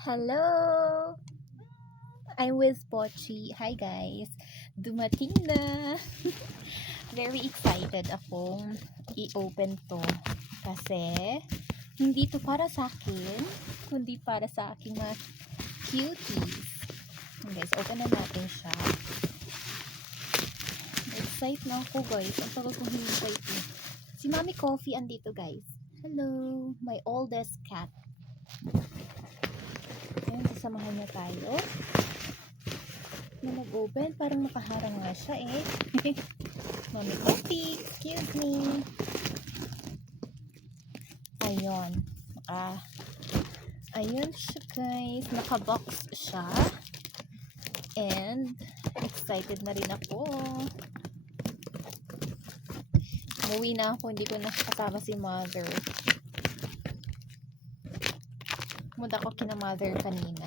Hello! I'm with Pochi. Hi guys! Dumating na! Very excited akong i-open to. Kasi, hindi to para sa akin, kundi para sa aking mga cuties. Guys, open na natin siya. Excited na ako guys. Ang tagal kong hinintay ito. Si Mami Coffee andito guys. Hello! My oldest cat. Ayan, sasamahan niya tayo. Na nag-open, parang nakaharang na siya eh. Mami Coffee, excuse me. Ayun. Ayun siya guys. Naka-box siya. And, excited na rin ako. Umuwi na ako, hindi ko nakasama si mother. Pumunta ko kina mother kanina.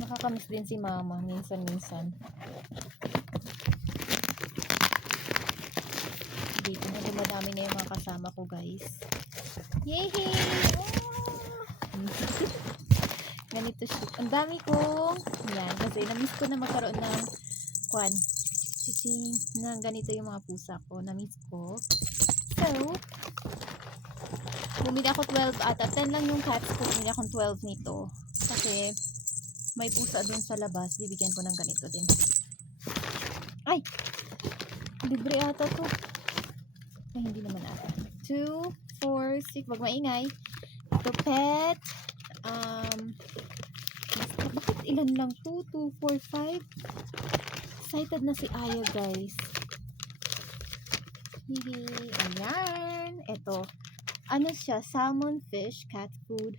Nakakamiss din si mama, minsan-minsan. Dito na, dumadami na yung mga kasama ko guys. Yay! Ganito siya. Ang dami kong, yan, kasi na-miss ko na magkaroon ng na ganito yung mga pusa ko. Na-miss ko. So, bumili ako 12 ata. 10 lang yung cats ko. Bumili akong 12 nito. Kasi, may pusa dun sa labas. Bibigyan ko ng ganito din. Ay! Libre ata to. Ay, hindi naman ata. 2, 4, 6. Wag maingay. Ito pet. Bakit ilan lang? 2, 2, 4, 5. Excited na si Aya guys. Ayan. Ito. Ano siya? Salmon fish cat food.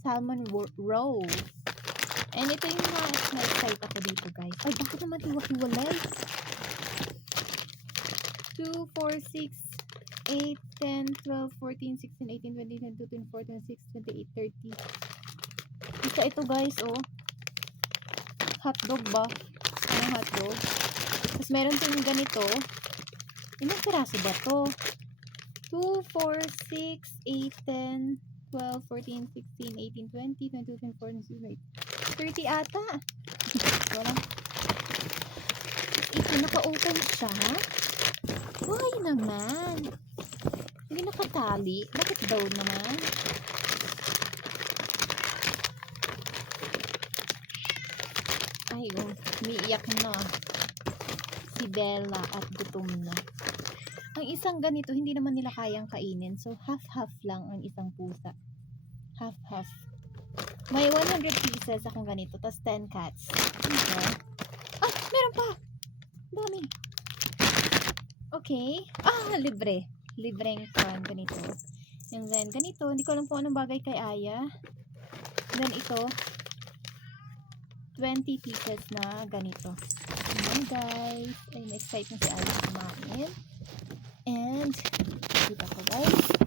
Salmon roll. And ito yung na-excite ako dito guys. Ay, bakit naman hiwa-hiwalay? 2, 4, 6, 8, 10, 12, 14, 16, 18, 20, 22, 24, 26, 28, 30. Isa ito guys, oh. Hotdog ba? Ano hotdog? Tapos meron din ganito. Ilang piraso ba to? 2, 4, 6, 8, 10, 12, 14, 16, 18, 20, 22, 24, 26, 30 ata. Wala. Ito, naka-open siya. Why naman? Hindi nakatali. Bakit daw naman? Ay, oh. Umiiyak na. Si Bella at gutom na. Ang isang ganito, hindi naman nila kayang kainin. So, half-half lang ang isang pusa. Half-half. May 100 pieces akong ganito. Tapos 10 cats. Okay. Ah! Meron pa! Dami. Okay. Ah! Libre. Libreng pan. Ganito. And then, ganito. Hindi ko alam kung anong bagay kay Aya. And then, ito. 20 pieces na ganito. Ayan guys. Ay, na-excite na si Aya kumain. And, dito ko guys.